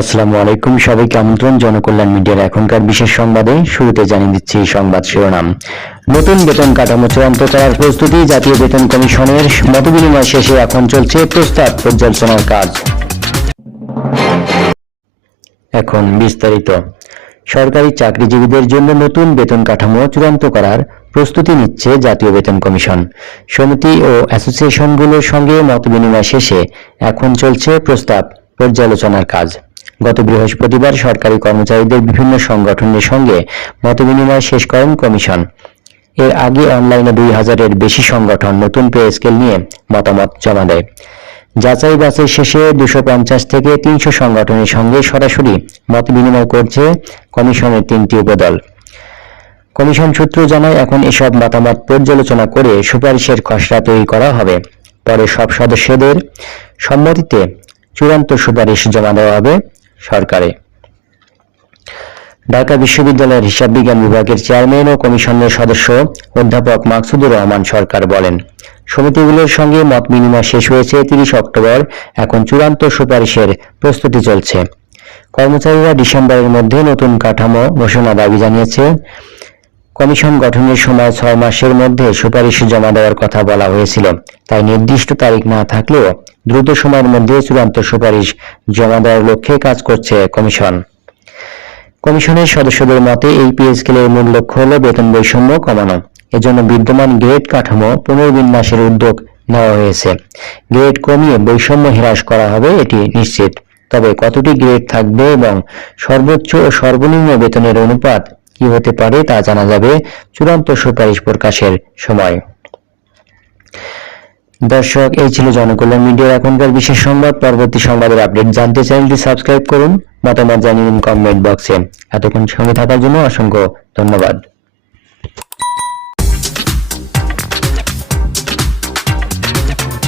আসসালামু আলাইকুম সবাইকে আমন্ত্রণ। জনকল্যাণ মিডিয়ার এখনকার বিশেষ সংবাদে শুরুতে জানিয়ে দিচ্ছি সংবাদ শিরোনাম। নতুন বেতন কাঠামো চূড়ান্ত করার প্রস্তুতি জাতীয় বেতন কমিশনের মতবিনিময় শেষে এখন চলছে প্রস্তাব পর্যালোচনার কাজ। এখন বিস্তারিত। সরকারি চাকরিজীবীদের জন্য নতুন বেতন কাঠামো চূড়ান্ত করার প্রস্তুতি নিচ্ছে জাতীয় বেতন কমিশন। সমিতি ও অ্যাসোসিয়েশনগুলোর সঙ্গে মতবিনিময় শেষে এখন চলছে প্রস্তাব পর্যালোচনার কাজ। গত বৃহস্পতিবার সরকারি কর্মচারীদের বিভিন্ন সংগঠনের সঙ্গে মতবিনিময় শেষ করেন কমিশন। এর আগে অনলাইনে দুই হাজারের বেশি সংগঠন নতুন পে স্কেল নিয়ে মতামত জমা দেয়। যাচাই বাছাই শেষে দুশো পঞ্চাশ থেকে তিনশো সংগঠনের সঙ্গে সরাসরি মত বিনিময় করছে কমিশনের তিনটি উপদল। কমিশন সূত্র জানায়, এখন এসব মতামত পর্যালোচনা করে সুপারিশের খসড়া তৈরি করা হবে। পরে সব সদস্যদের সম্মতিতে চূড়ান্ত সুপারিশ জমা দেওয়া হবে। সরকারে। ঢাকা বিশ্ববিদ্যালয়ের হিসাব বিজ্ঞান বিভাগের চেয়ারম্যান ও কমিশনের সদস্য অধ্যাপক মাকসুদুর রহমান সরকার বলেন, সমিতিগুলোর সঙ্গে মত বিনিময় শেষ হয়েছে তিরিশ অক্টোবর। এখন চূড়ান্ত সুপারিশের প্রস্তুতি চলছে। কর্মচারীরা ডিসেম্বরের মধ্যে নতুন কাঠামো ঘোষণা দাবি জানিয়েছে। কমিশন গঠনের সময় ছয় মাসের মধ্যে সুপারিশ জমা দেওয়ার কথা বলা হয়েছিল। তাই নির্দিষ্ট তারিখ না থাকলেও দ্রুত সময়ের মধ্যে চূড়ান্ত সুপারিশ জমা দেওয়ার লক্ষ্যে কাজ করছে কমিশন। কমিশনের সদস্যদের মতে, এই পে স্কেলের মূল লক্ষ্য হল বেতন বৈষম্য কমানো। এজন্য বিদ্যমান গ্রেড কাঠামো পুনর্বিন্যাসের উদ্যোগ নেওয়া হয়েছে। গ্রেড কমিয়ে বৈষম্য হ্রাস করা হবে, এটি নিশ্চিত। তবে কতটি গ্রেড থাকবে এবং সর্বোচ্চ ও সর্বনিম্ন বেতনের অনুপাত কি হতে পারে তা জানা যাবে চূড়ান্ত সুপারিশ প্রকাশের সময়। দর্শক, এই ছিল জনকল্যাণ মিডিয়ার এখনকার বিশেষ সংবাদ। পরবর্তী সংবাদের আপডেট জানতে চ্যানেলটি সাবস্ক্রাইব করুন, মতামত জানিয়ে দিন কমেন্ট বক্সে। এতক্ষণ সঙ্গে থাকার জন্য অসংখ্য ধন্যবাদ।